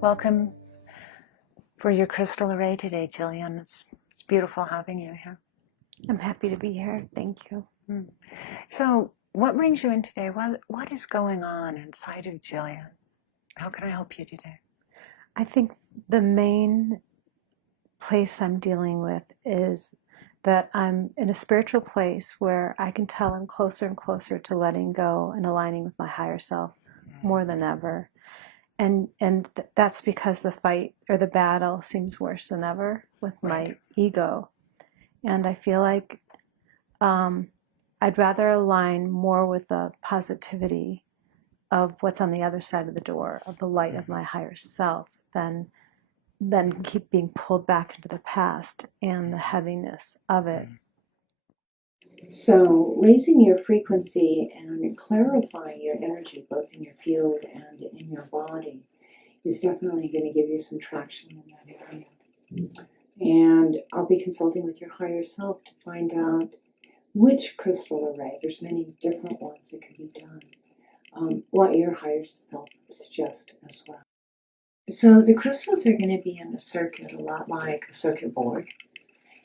Welcome for your crystal array today, Jillian. It's beautiful having you here. I'm happy to be here. Thank you. So, what brings you in today? What is going on inside of Jillian? How can I help you today? I think the main place I'm dealing with is that I'm in a spiritual place where I can tell I'm closer and closer to letting go and aligning with my higher self more than ever. And that's because the fight or the battle seems worse than ever with my ego. And I feel like I'd rather align more with the positivity of what's on the other side of the door, of the light of my higher self, than keep being pulled back into the past and the heaviness of it. So raising your frequency and clarifying your energy, both in your field and in your body, is definitely going to give you some traction in that area. And I'll be consulting with your higher self to find out which crystal array, there's many different ones that can be done, what your higher self suggests as well. So the crystals are going to be in the circuit, a lot like a circuit board.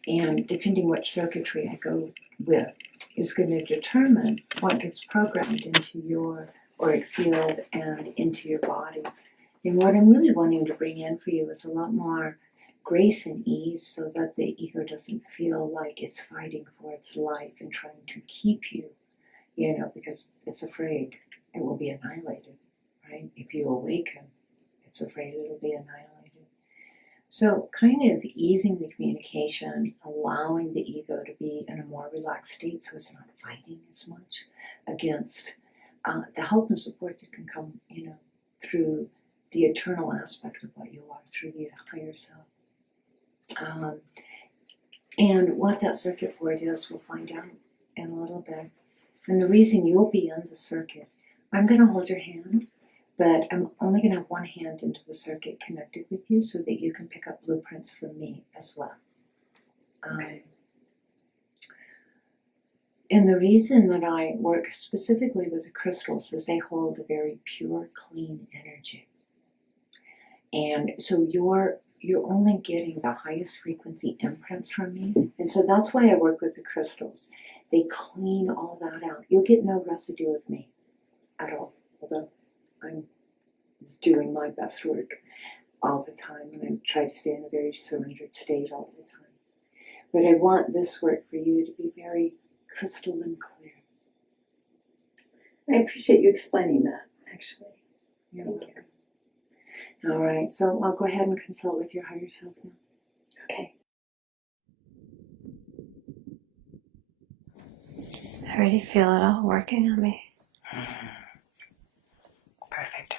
And depending which circuitry I go with is going to determine what gets programmed into your auric field and into your body. And what I'm really wanting to bring in for you is a lot more grace and ease so that the ego doesn't feel like it's fighting for its life and trying to keep you, because it's afraid it will be annihilated, right? If you awaken, it's afraid it'll be annihilated. So kind of easing the communication, allowing the ego to be in a more relaxed state so it's not fighting as much against the help and support that can come, through the eternal aspect of what you are, through the higher self. And what that circuit board is, we'll find out in a little bit. And the reason you'll be in the circuit, I'm going to hold your hand, but I'm only going to have one hand into the circuit connected with you so that you can pick up blueprints from me as well. And the reason that I work specifically with the crystals is they hold a very pure, clean energy. And so you're only getting the highest frequency imprints from me. And so that's why I work with the crystals. They clean all that out. You'll get no residue of me at all, although I'm doing my best work all the time, and I try to stay in a very surrendered state all the time. But I want this work for you to be very crystalline clear. I appreciate you explaining that, actually. Thank you. All right, so I'll go ahead and consult with your higher self now. Okay. I already feel it all working on me. Perfect.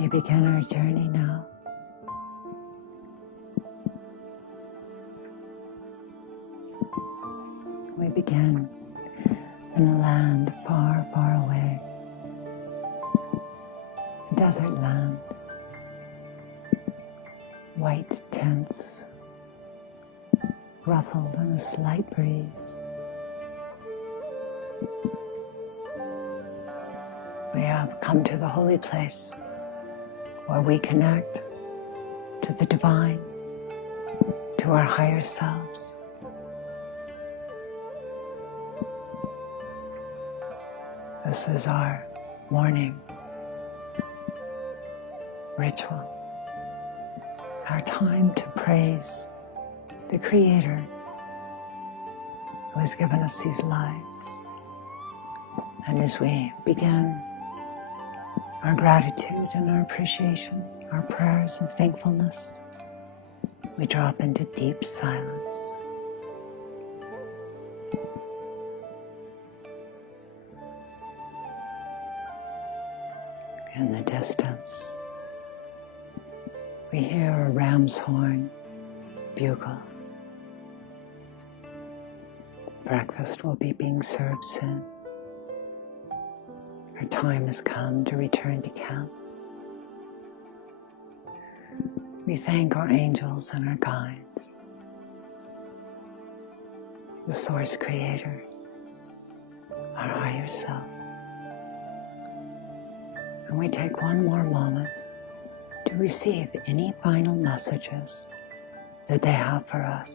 We begin our journey now. We begin in a land far, far away, a desert land, white tents, ruffled in a slight breeze. We have come to the holy place where we connect to the divine, to our higher selves. This is our morning ritual, our time to praise the Creator who has given us these lives. And as we begin our gratitude and our appreciation, our prayers of thankfulness, we drop into deep silence. In the distance, we hear a ram's horn bugle. Breakfast will be being served soon. Our time has come to return to camp. We thank our angels and our guides, the Source Creator, our higher self. And we take one more moment to receive any final messages that they have for us.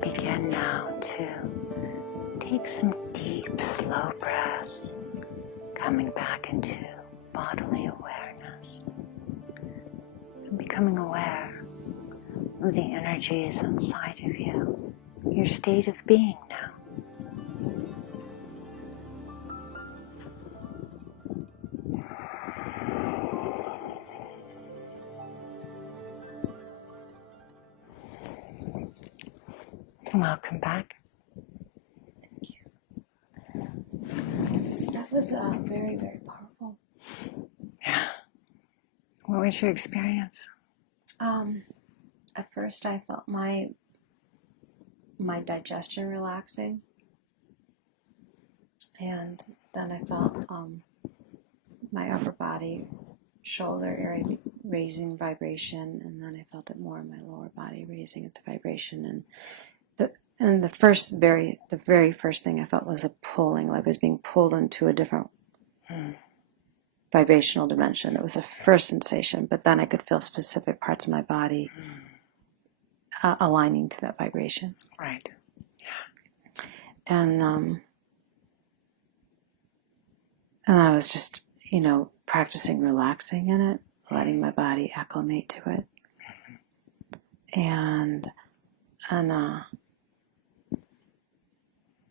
Begin now to take some deep, slow breaths, coming back into bodily awareness and becoming aware of the energies inside of you, your state of being now. Welcome back. Thank you. That was very, very powerful. Yeah. What was your experience? At first I felt my digestion relaxing, and then I felt my upper body, shoulder area raising vibration, and then I felt it more in my lower body raising its vibration. And the very first thing I felt was a pulling, like I was being pulled into a different vibrational dimension. It was the first sensation, but then I could feel specific parts of my body aligning to that vibration. Right. And I was just, practicing relaxing in it, letting my body acclimate to it. And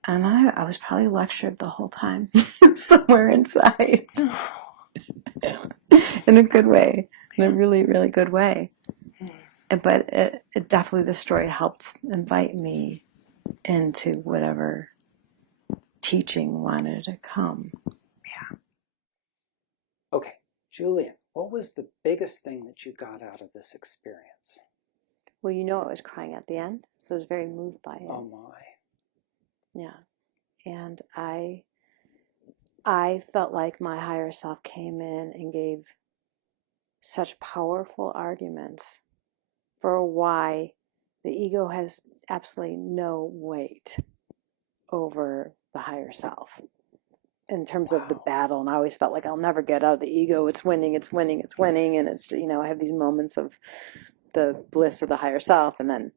I was probably lectured the whole time somewhere inside in a good way, in a really, really good way. But it definitely, the story helped invite me into whatever teaching wanted to come. Yeah. Okay, Julian, what was the biggest thing that you got out of this experience? Well, I was crying at the end, so I was very moved by it. Oh my. Yeah. And I felt like my higher self came in and gave such powerful arguments for why the ego has absolutely no weight over the higher self. in terms of the Wow. battle. And I always felt like I'll never get out of the ego. It's winning, it's winning, it's winning. And it's, I have these moments of the bliss of the higher self. And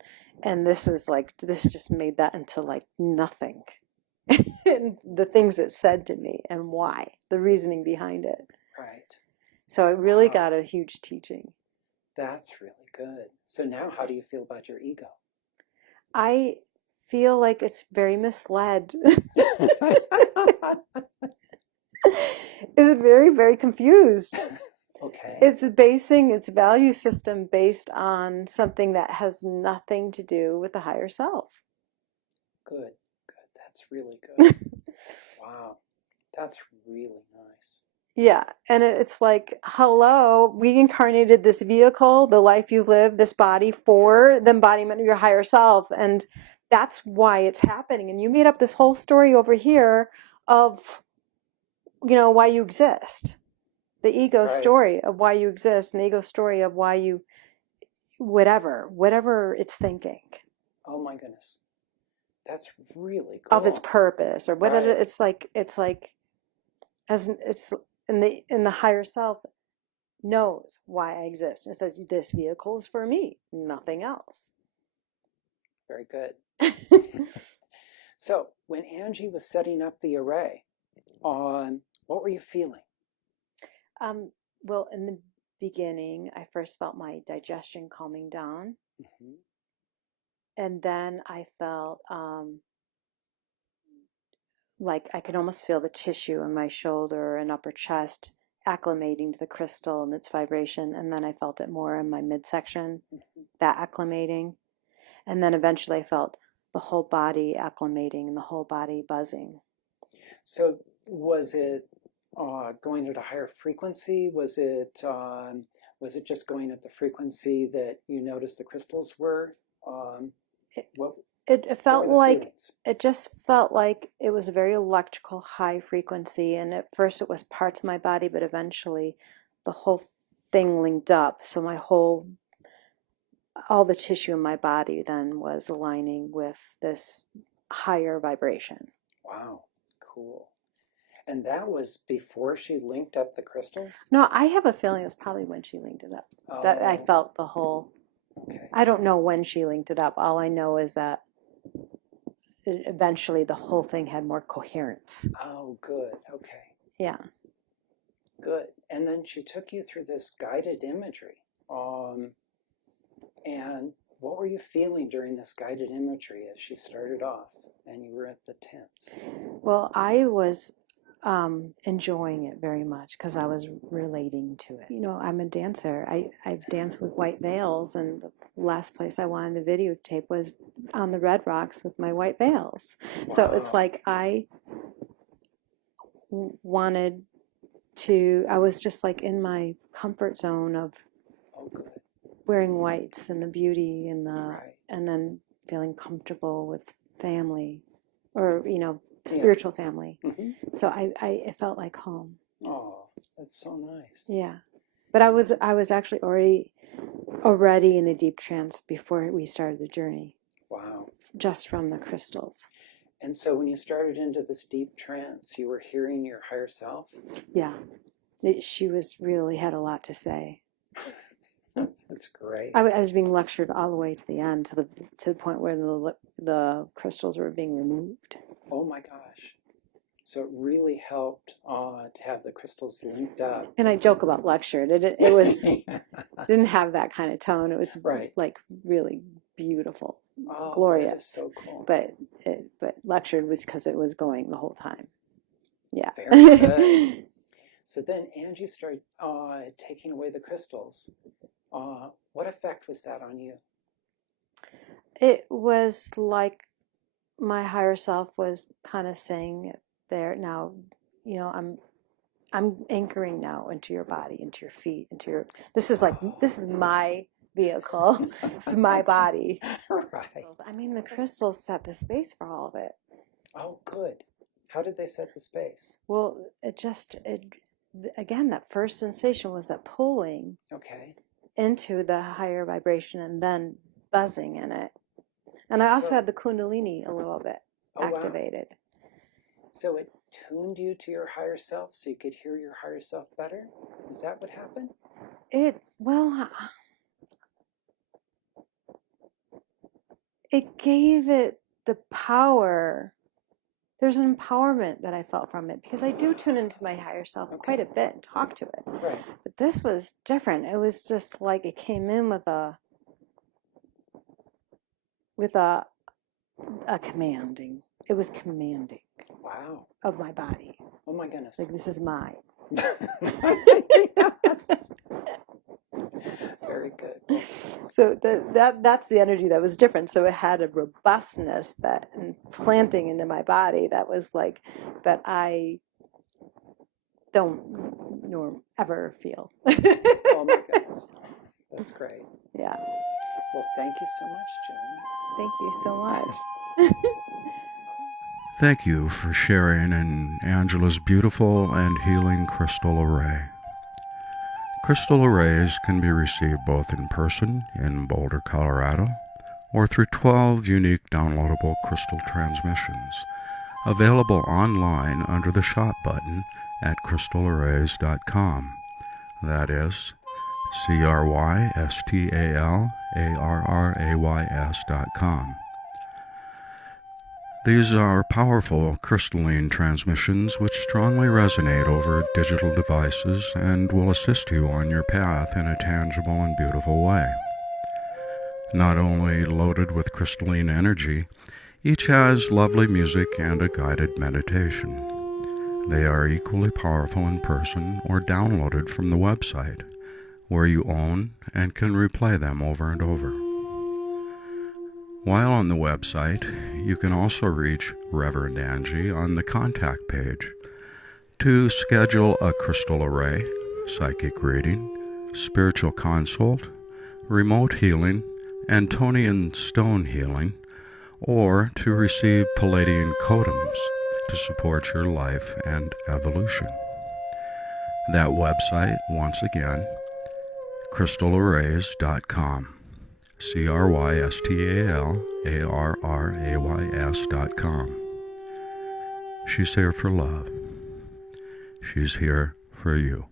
this is like, this just made that into like nothing. And the things it said to me and why, the reasoning behind it. Right. So it really Wow. got a huge teaching. That's really good. So now how do you feel about your ego? I feel like it's very misled. It's very, very confused. Okay. It's basing its value system based on something that has nothing to do with the higher self. Good. Good. That's really good. Wow. That's really nice. Yeah. And it's like, hello, we incarnated this vehicle, the life you live, this body for the embodiment of your higher self. And that's why it's happening. And you made up this whole story over here of, why you exist. The ego Right. story of why you exist, and the ego story of why you, whatever it's thinking. Oh my goodness. That's really Of its cool. purpose or whatever. Right. It's like as it's in the higher self knows why I exist. It says this vehicle is for me, nothing else. Very good. So when Angie was setting up the array, what were you feeling? Well, in the beginning, I first felt my digestion calming down, Mm-hmm. and then I felt like I could almost feel the tissue in my shoulder and upper chest acclimating to the crystal and its vibration, and then I felt it more in my midsection, that acclimating, and then eventually I felt the whole body acclimating and the whole body buzzing. So was it going at a higher frequency? Was it just going at the frequency that you noticed the crystals were? What It felt were the like feelings? it just felt like it was a very electrical high frequency, and at first it was parts of my body, but eventually the whole thing linked up. So all the tissue in my body then was aligning with this higher vibration. Wow, cool. And that was before she linked up the crystals? No, I have a feeling it's probably when she linked it up that I Oh, felt the whole. okay. I don't know when she linked it up. All I know is that eventually the whole thing had more coherence. Oh, good. Okay. Yeah. Good. And then she took you through this guided imagery. And what were you feeling during this guided imagery as she started off and you were at the tents? Well, I was enjoying it very much because I was relating to it. I'm a dancer. I've danced with white veils, and the last place I wanted to videotape was on the Red Rocks with my white veils. Wow. So it's like I wanted to, I was just like in my comfort zone of good. Wearing whites and the beauty and Right. and then feeling comfortable with family or, spiritual family. Mm-hmm. So it felt like home. Oh, that's so nice. Yeah. But I was actually already in a deep trance before we started the journey. Wow. Just from the crystals. And so when you started into this deep trance, you were hearing your higher self? Yeah. She really had a lot to say. That's great. I was being lectured all the way to the end, to the point where the crystals were being removed. Oh my gosh. So it really helped to have the crystals linked up. And I joke about lectured. It was didn't have that kind of tone. It was right. Like really beautiful, Oh, glorious. That is so cool. But lectured was because it was going the whole time. Yeah. Very good. So then Angie started taking away the crystals. What effect was that on you? It was like my higher self was kind of saying there now, I'm anchoring now into your body, into your feet, this is my vehicle. This is my body. Right. I mean, the crystals set the space for all of it. Oh, good. How did they set the space? Well, again, that first sensation was that pulling into the higher vibration and then buzzing in it. And I also had the Kundalini a little bit activated. Wow. So tuned you to your higher self so you could hear your higher self better? Is that what happened? It gave it the power. There's an empowerment that I felt from it because I do tune into my higher self quite a bit and talk to it. Right. But this was different. It was just like it came in with a commanding. It was commanding. Wow. Of my body. Oh my goodness. Like, this is mine. Very good. So that's the energy that was different. So it had a robustness that and planting into my body that was like that I don't ever feel. Oh my goodness. That's great. Yeah. Well, thank you so much, June. Thank you so much. Thank you for sharing in Angela's beautiful and healing crystal array. Crystal arrays can be received both in person in Boulder, Colorado, or through 12 unique downloadable crystal transmissions, available online under the shop button at crystalarrays.com. That is crystalarrays.com. These are powerful crystalline transmissions which strongly resonate over digital devices and will assist you on your path in a tangible and beautiful way. Not only loaded with crystalline energy, each has lovely music and a guided meditation. They are equally powerful in person or downloaded from the website, where you own and can replay them over and over. While on the website, you can also reach Reverend Angie on the contact page to schedule a crystal array, psychic reading, spiritual consult, remote healing, Antonian stone healing, or to receive Palladian totems to support your life and evolution. That website, once again, crystalarrays.com. crystalarrays.com. She's here for love. She's here for you.